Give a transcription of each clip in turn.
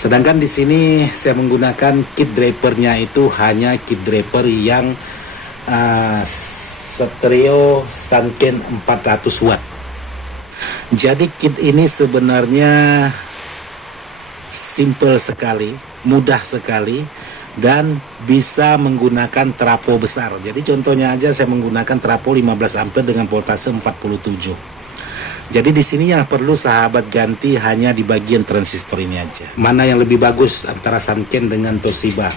Sedangkan di sini saya menggunakan kit drivernya itu hanya kit driver yang stereo Sanken 400 watt. Jadi kit ini sebenarnya simple sekali, mudah sekali, dan bisa menggunakan trafo besar. Jadi contohnya aja saya menggunakan trafo 15 ampere dengan voltase 47. Jadi di sini yang perlu sahabat ganti hanya di bagian transistor ini aja. Mana yang lebih bagus antara Sanken dengan Toshiba?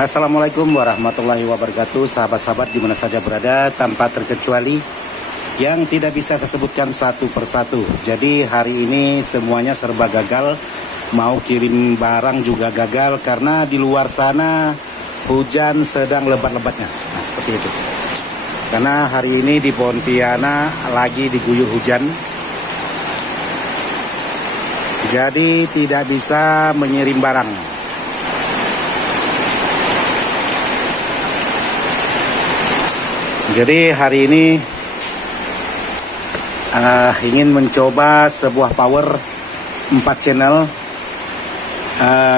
Assalamualaikum warahmatullahi wabarakatuh, sahabat-sahabat dimana saja berada, tanpa terkecuali yang tidak bisa saya sebutkan satu persatu. Jadi hari ini semuanya serba gagal, mau kirim barang juga gagal karena di luar sana hujan sedang lebat-lebatnya. Nah seperti itu. Karena hari ini di Pontianak lagi diguyur hujan, jadi tidak bisa mengirim barang. Jadi hari ini ingin mencoba sebuah power 4 channel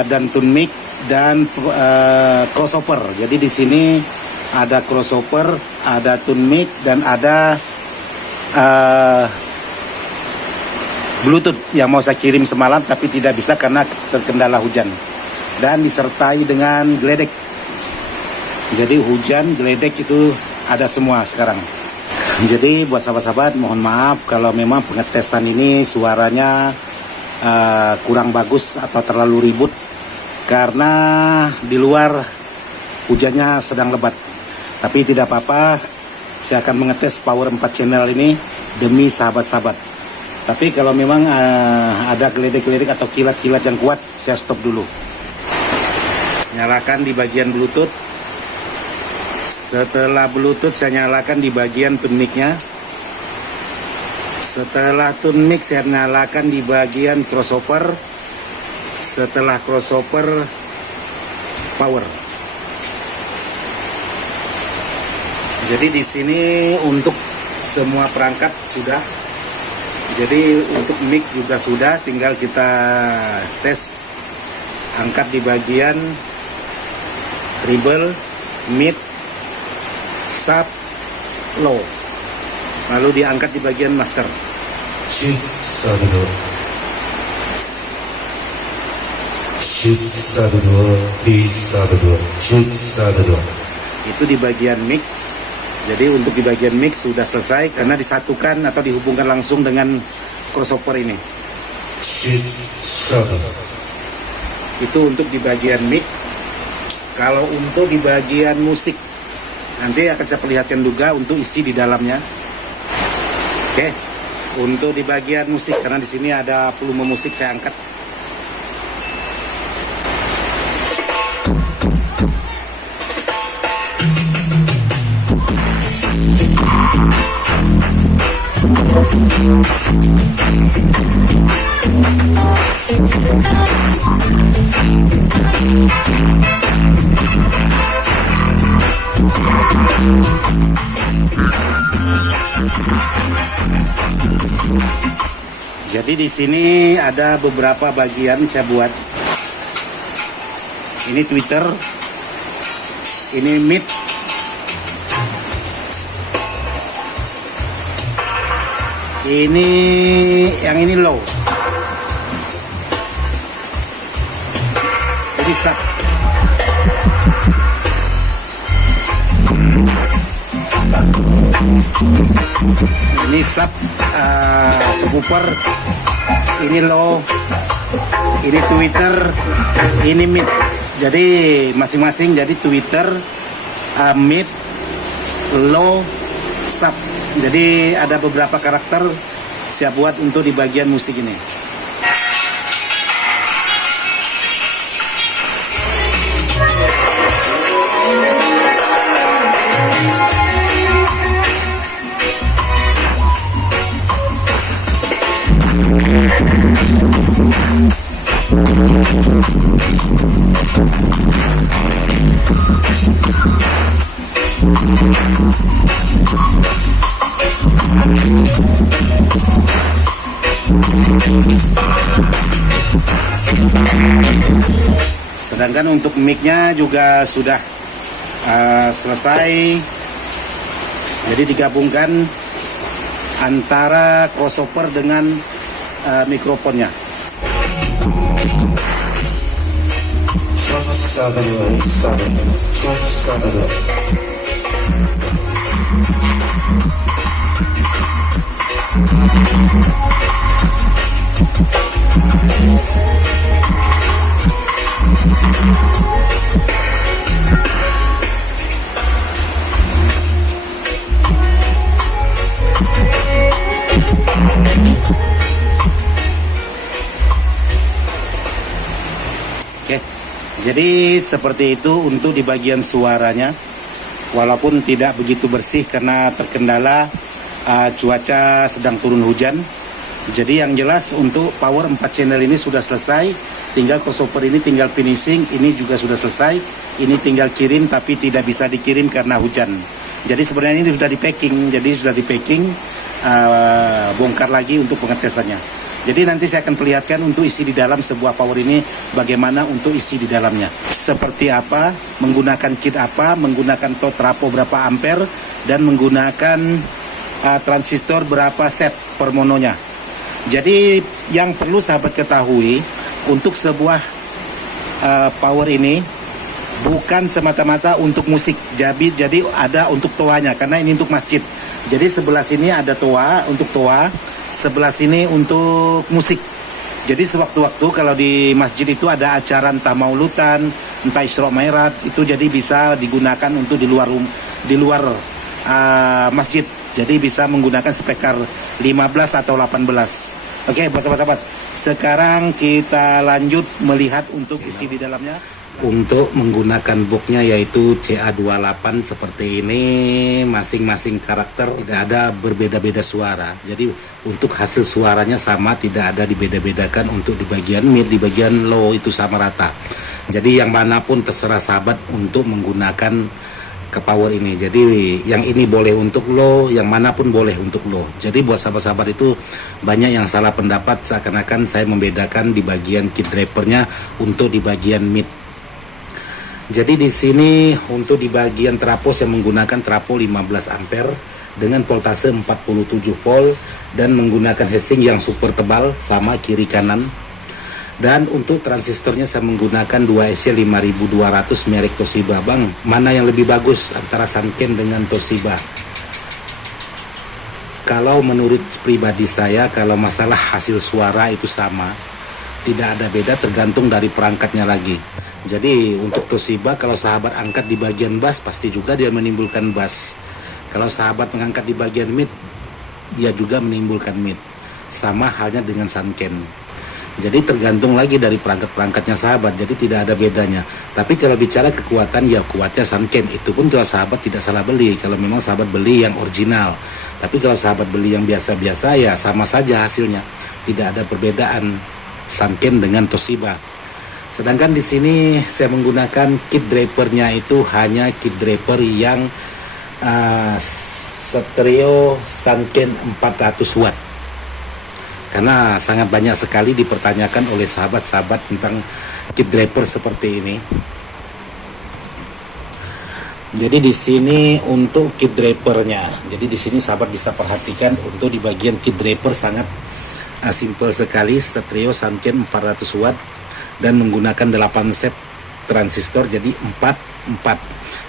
dan tune mic dan crossover. Jadi di sini ada crossover, ada tune mic dan ada Bluetooth yang mau saya kirim semalam tapi tidak bisa karena terkendala hujan, dan disertai dengan geledek. Jadi hujan, geledek itu ada semua sekarang. Jadi buat sahabat-sahabat mohon maaf kalau memang pengetesan ini suaranya kurang bagus atau terlalu ribut karena di luar hujannya sedang lebat. Tapi tidak apa-apa, saya akan mengetes power 4 channel ini demi sahabat-sahabat. Tapi kalau memang ada geledek-geledek atau kilat-kilat yang kuat, saya stop dulu. Nyalakan di bagian Bluetooth. Setelah Bluetooth saya nyalakan di bagian tune mic-nya. Setelah tune mic saya nyalakan di bagian crossover. Setelah crossover power. Jadi di sini untuk semua perangkat sudah. Jadi untuk mic juga sudah, tinggal kita tes. Angkat di bagian treble, mid, sub, low, lalu diangkat di bagian master. Itu di bagian mix. Jadi untuk di bagian mix sudah selesai karena disatukan atau dihubungkan langsung dengan crossover ini. Itu untuk di bagian mix. Kalau untuk di bagian musik, nanti akan saya perlihatkan juga untuk isi di dalamnya. Oke, untuk di bagian musik karena di sini ada volume musik saya angkat. Jadi di sini ada beberapa bagian saya buat. Ini tweeter, ini mid, ini yang ini low, jadi sub. Ini sub subwoofer, ini low, ini tweeter, ini mid. Jadi masing-masing jadi tweeter, mid, low, sub. Jadi ada beberapa karakter saya buat untuk di bagian musik ini. Sedangkan untuk mic-nya juga sudah selesai. Jadi digabungkan antara crossover dengan mikrofonnya. Oke, jadi seperti itu untuk di bagian suaranya. Walaupun tidak begitu bersih karena terkendala cuaca sedang turun hujan. Jadi yang jelas untuk power 4 channel ini sudah selesai. Tinggal crossover ini tinggal finishing. Ini juga sudah selesai. Ini tinggal kirim tapi tidak bisa dikirim karena hujan. Jadi sebenarnya ini sudah di packing. Jadi sudah di packing. Bongkar lagi untuk pengetesannya. Jadi nanti saya akan perlihatkan untuk isi di dalam sebuah power ini bagaimana untuk isi di dalamnya. Seperti apa, menggunakan kit apa, menggunakan tot trapo berapa ampere, dan menggunakan transistor berapa set per mononya. Jadi yang perlu sahabat ketahui untuk sebuah power ini bukan semata-mata untuk musik. Jadi ada untuk toanya karena ini untuk masjid. Jadi sebelah sini ada toa untuk toa. Sebelah sini untuk musik. Jadi sewaktu-waktu kalau di masjid itu ada acara entah maulutan, entah Isra Mi'raj, itu jadi bisa digunakan untuk di luar masjid. Jadi bisa menggunakan speaker 15 atau 18. Oke, buat sahabat-sahabat. Sekarang kita lanjut melihat untuk isi di dalamnya. Untuk menggunakan boxnya yaitu CA28 seperti ini, masing-masing karakter tidak ada berbeda-beda suara. Jadi untuk hasil suaranya sama, tidak ada dibeda-bedakan. Untuk di bagian mid, di bagian low itu sama rata. Jadi yang manapun terserah sahabat untuk menggunakan ke power ini. Jadi yang ini boleh untuk low, yang manapun boleh untuk low. Jadi buat sahabat-sahabat itu banyak yang salah pendapat seakan-akan saya membedakan di bagian kit drivernya untuk di bagian mid. Jadi di sini untuk di bagian trapo saya menggunakan trapo 15 ampere dengan voltase 47 volt dan menggunakan heatsink yang super tebal sama kiri kanan. Dan untuk transistornya saya menggunakan 2SC 5200 merek Toshiba. Bang, mana yang lebih bagus antara Sanken dengan Toshiba? Kalau menurut pribadi saya, kalau masalah hasil suara itu sama, tidak ada beda, tergantung dari perangkatnya lagi. Jadi untuk Toshiba kalau sahabat angkat di bagian bass pasti juga dia menimbulkan bass. Kalau sahabat mengangkat di bagian mid, dia juga menimbulkan mid. Sama halnya dengan Sanken. Jadi tergantung lagi dari perangkat-perangkatnya sahabat. Jadi tidak ada bedanya. Tapi kalau bicara kekuatan, ya kuatnya Sanken. Itu pun kalau sahabat tidak salah beli. Kalau memang sahabat beli yang original. Tapi kalau sahabat beli yang biasa-biasa, ya sama saja hasilnya. Tidak ada perbedaan Sanken dengan Toshiba. Sedangkan di sini saya menggunakan kit drivernya itu hanya kit driver yang stereo Sanken 400 watt. Karena sangat banyak sekali dipertanyakan oleh sahabat-sahabat tentang kit driver seperti ini. Jadi di sini untuk kit drivernya. Jadi di sini sahabat bisa perhatikan untuk di bagian kit driver sangat simple sekali, stereo Sanken 400 watt. Dan menggunakan 8 set transistor, jadi 4.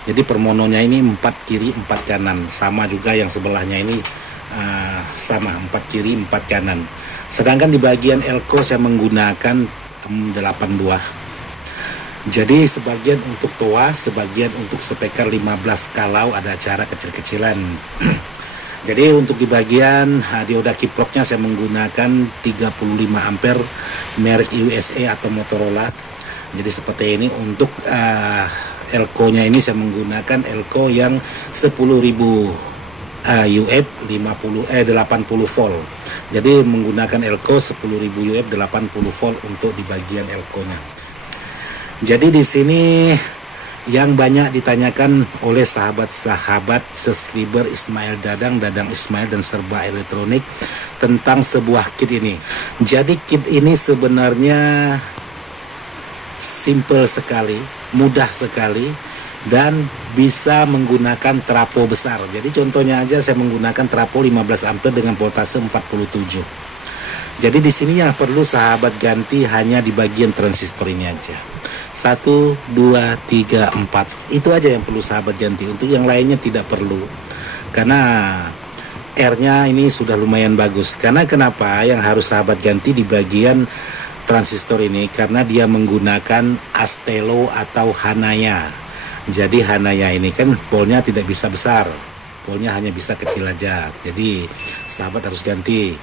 Jadi per mononya ini 4 kiri 4 kanan, sama juga yang sebelahnya ini sama 4 kiri 4 kanan. Sedangkan di bagian elko saya menggunakan 8 buah. Jadi sebagian untuk toa, sebagian untuk speaker 15 kalau ada acara kecil-kecilan. Jadi untuk di bagian dioda kiploknya saya menggunakan 35 ampere merek USA atau Motorola. Jadi seperti ini. Untuk elko-nya ini saya menggunakan elko yang 10.000 UF 80 volt. Jadi menggunakan elko 10.000 UF 80 volt untuk di bagian elko-nya. Jadi di sini yang banyak ditanyakan oleh sahabat-sahabat subscriber Ismail Dadang Ismail dan Serba Elektronik tentang sebuah kit ini. Jadi kit ini sebenarnya simple sekali, mudah sekali, dan bisa menggunakan trapo besar. Jadi contohnya aja saya menggunakan trapo 15 ampere dengan voltase 47. Jadi di sini yang perlu sahabat ganti hanya di bagian transistor ini aja. 1, 2, 3, 4. Itu aja yang perlu sahabat ganti. Untuk yang lainnya tidak perlu. Karena R-nya ini sudah lumayan bagus. Karena kenapa yang harus sahabat ganti di bagian transistor ini? Karena dia menggunakan Astelo atau Hanaya. Jadi Hanaya ini kan polnya tidak bisa besar. Polnya hanya bisa kecil aja. Jadi sahabat harus ganti.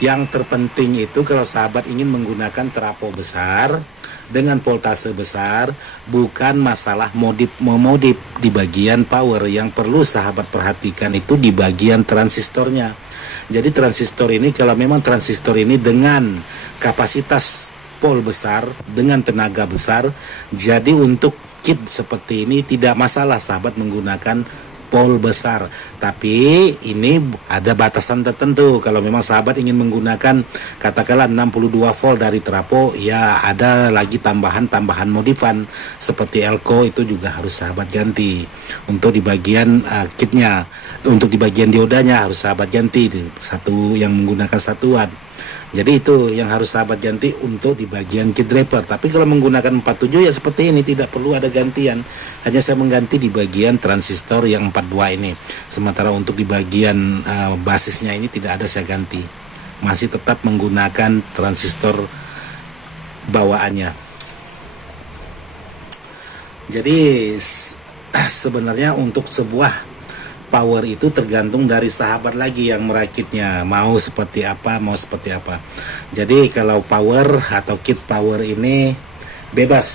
Yang terpenting itu kalau sahabat ingin menggunakan trapo besar dengan voltase besar, bukan masalah modif di bagian power. Yang perlu sahabat perhatikan itu di bagian transistornya. Jadi transistor ini, kalau memang transistor ini dengan kapasitas pol besar, dengan tenaga besar, jadi untuk kit seperti ini tidak masalah sahabat menggunakan pol besar. Tapi ini ada batasan tertentu. Kalau memang sahabat ingin menggunakan katakanlah 62 volt dari trapo, ya ada lagi tambahan modifan seperti elko, itu juga harus sahabat ganti. Untuk di bagian kitnya, untuk di bagian diodanya harus sahabat ganti, satu yang menggunakan satuan. Jadi itu yang harus sahabat ganti untuk di bagian kit driver. Tapi kalau menggunakan 47 ya seperti ini, tidak perlu ada gantian. Hanya saya mengganti di bagian transistor yang 42 ini. Sementara untuk di bagian basisnya ini tidak ada saya ganti. Masih tetap menggunakan transistor bawaannya. Jadi sebenarnya untuk sebuah power itu tergantung dari sahabat lagi yang merakitnya, mau seperti apa. Jadi kalau power atau kit power ini bebas,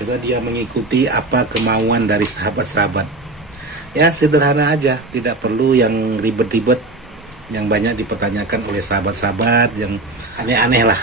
karena dia mengikuti apa kemauan dari sahabat-sahabat. Ya sederhana aja, tidak perlu yang ribet-ribet, yang banyak dipertanyakan oleh sahabat-sahabat, yang aneh-aneh lah.